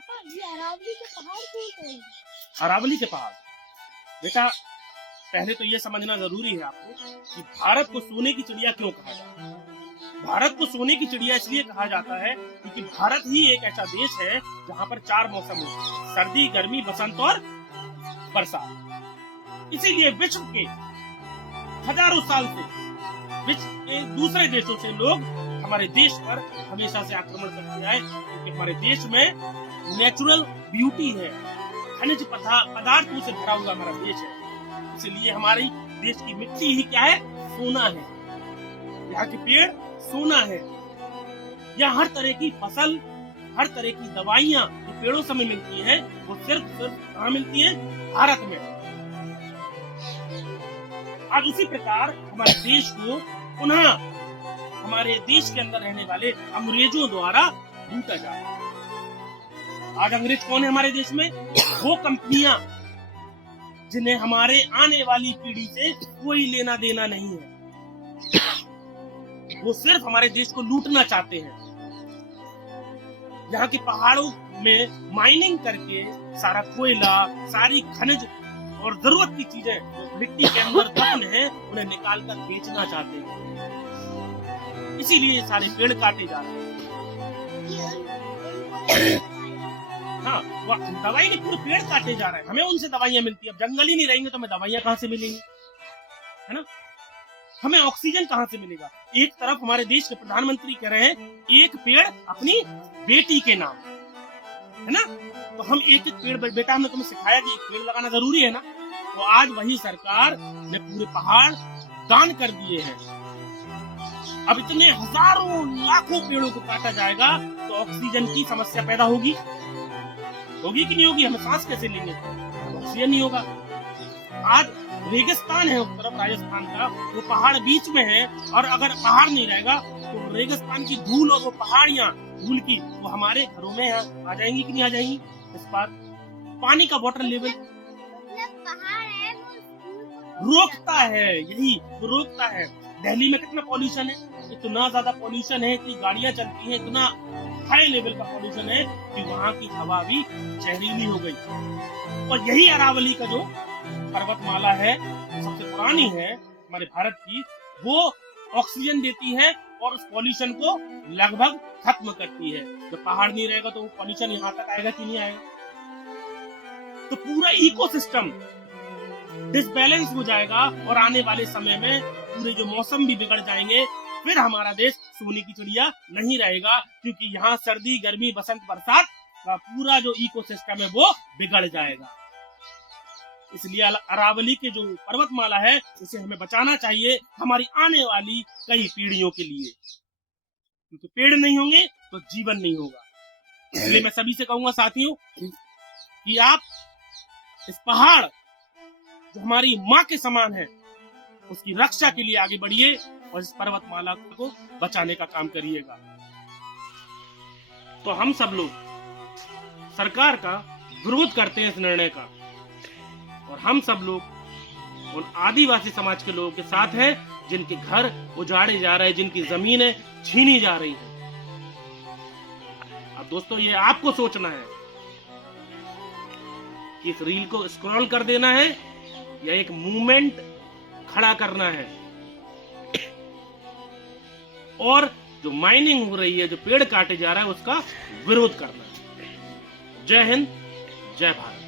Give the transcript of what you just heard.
पापा ये अरावली के पहाड़ क्यों तोड़? अरावली के पहाड़ बेटा, पहले तो ये समझना जरूरी है आपको कि भारत को सोने की चिड़िया क्यों कहा जाता है। भारत को सोने की चिड़िया इसलिए कहा जाता है क्योंकि भारत ही एक ऐसा देश है जहाँ पर 4 मौसम होते हैं, सर्दी, गर्मी, बसंत और बरसात। इसीलिए विश्व के हजारों साल से विश्व के दूसरे देशों से लोग हमारे देश पर हमेशा से आक्रमण करते आए, क्योंकि हमारे देश में नेचुरल ब्यूटी है, खनिज पदार्थों से भरा हुआ हमारा देश है। इसलिए हमारी देश की मिट्टी ही क्या है? सोना है। यहाँ के पेड़ सोना है। यहाँ हर तरह की फसल, हर तरह की दवाइयाँ जो पेड़ों से हमें मिलती हैं, वो सिर्फ कहाँ मिलती हैं? भारत में। आज उसी प्रकार हमारे देश को पुनः हमारे देश के अंदर रहने वाले अंग्रेजों द्वारा लूटा जा रहा है। आज अंग्रेज कौन है हमारे देश में? वो कंपनियां जिन्हें हमारे आने वाली पीढ़ी से कोई लेना देना नहीं है। वो सिर्फ हमारे देश को लूटना चाहते हैं। यहाँ के पहाड़ों में माइनिंग करके सारा कोयला, सारी खनिज और जरूरत की चीजें जो मिट्टी के अंदर दफन है, उन्हें निकाल कर बेचना चाहते हैं। इसीलिए सारे पेड़ काटे जा रहे हैं। हाँ, दवाई के पूरे पेड़ काटे जा रहे हैं, हमें उनसे दवाइयां मिलती है। अब जंगल ही नहीं रहेंगे तो हमें दवाइयां कहाँ से मिलेंगी, है ना? हमें ऑक्सीजन कहाँ से मिलेगा? एक तरफ हमारे देश के प्रधानमंत्री कह रहे हैं एक पेड़ अपनी बेटी के नाम, है ना? तो हम एक पेड़, बेटा हमने तुम्हें सिखाया कि एक पेड़ लगाना जरूरी है ना। तो आज वही सरकार ने पूरे पहाड़ दान कर दिए हैं। अब इतने हजारों लाखों पेड़ों को काटा जाएगा तो ऑक्सीजन की समस्या पैदा होगी कि नहीं होगी? हमें सांस कैसे लेंगे? ऑक्सीजन नहीं होगा। आज रेगिस्तान है उस तरफ राजस्थान का, वो पहाड़ बीच में है, और अगर पहाड़ नहीं रहेगा तो रेगिस्तान की धूल और वो पहाड़ियां धूल की वो हमारे घरों में आ जाएंगी कि नहीं आ जाएंगी? इस बार पानी का वाटर लेवल रोकता है, यही वो रोकता है। दिल्ली में कितना पॉल्यूशन है, इतना ज्यादा पॉल्यूशन है, इतनी गाड़ियां चलती हैं, इतना हाई लेवल का पॉल्यूशन है कि वहाँ की हवा भी जहरीली हो गई। और यही अरावली का जो पर्वतमाला है, सबसे पुरानी है हमारे भारत की, वो ऑक्सीजन देती है और उस पॉल्यूशन को लगभग खत्म करती है। जब पहाड़ नहीं रहेगा तो वो पॉल्यूशन यहाँ तक आएगा कि नहीं आएगा? तो पूरा इकोसिस्टम डिसबैलेंस हो जाएगा और आने वाले समय में पूरे जो मौसम भी बिगड़ जाएंगे। फिर हमारा देश सोने की चिड़िया नहीं रहेगा, क्योंकि यहाँ सर्दी, गर्मी, बसंत, बरसात का पूरा जो इकोसिस्टम है वो बिगड़ जाएगा। इसलिए अरावली के जो पर्वतमाला है उसे हमें बचाना चाहिए हमारी आने वाली कई पीढ़ियों के लिए, क्योंकि पेड़ नहीं होंगे तो जीवन नहीं होगा। इसलिए मैं सभी से कहूंगा साथियों कि आप इस पहाड़ जो हमारी माँ के समान है उसकी रक्षा के लिए आगे बढ़िए और इस पर्वतमाला को बचाने का काम करिएगा। तो हम सब लोग सरकार का विरोध करते हैं इस निर्णय का, और हम सब लोग उन आदिवासी समाज के लोगों के साथ हैं जिनके घर उजाड़े जा रहे हैं, जिनकी जमीनें छीनी जा रही हैं। अब दोस्तों ये आपको सोचना है कि इस रील को स्क्रॉल कर देना है या एक मूवमेंट खड़ा करना है, और जो माइनिंग हो रही है, जो पेड़ काटे जा रहा है, उसका विरोध करना है। जय हिंद, जय भारत।